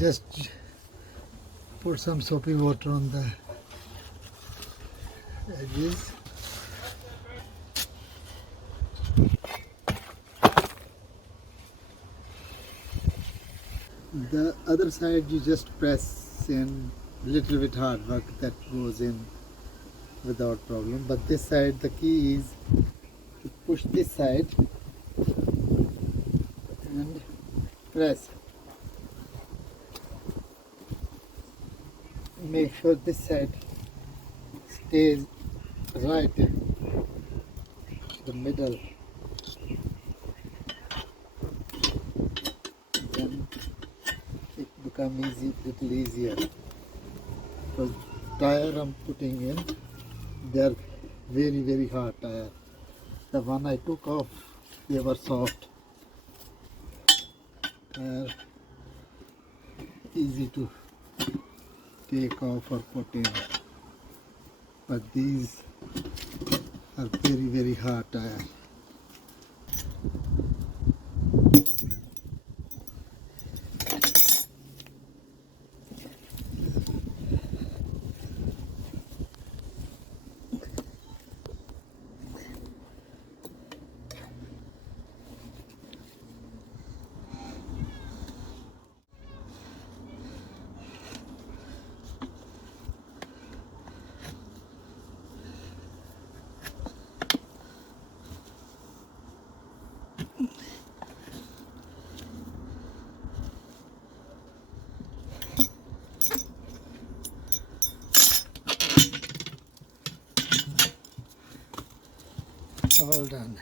just put some soapy water on the edges. The other side you just press in, little bit hard work that goes in without problem, but this side the key is to push this side and press. Make sure this side stays right in the middle, then it becomes little easier. Because tire I'm putting in, they are very hard tire. The one I took off, they were soft, easy to take off or put in, but these are very hard tire. All done.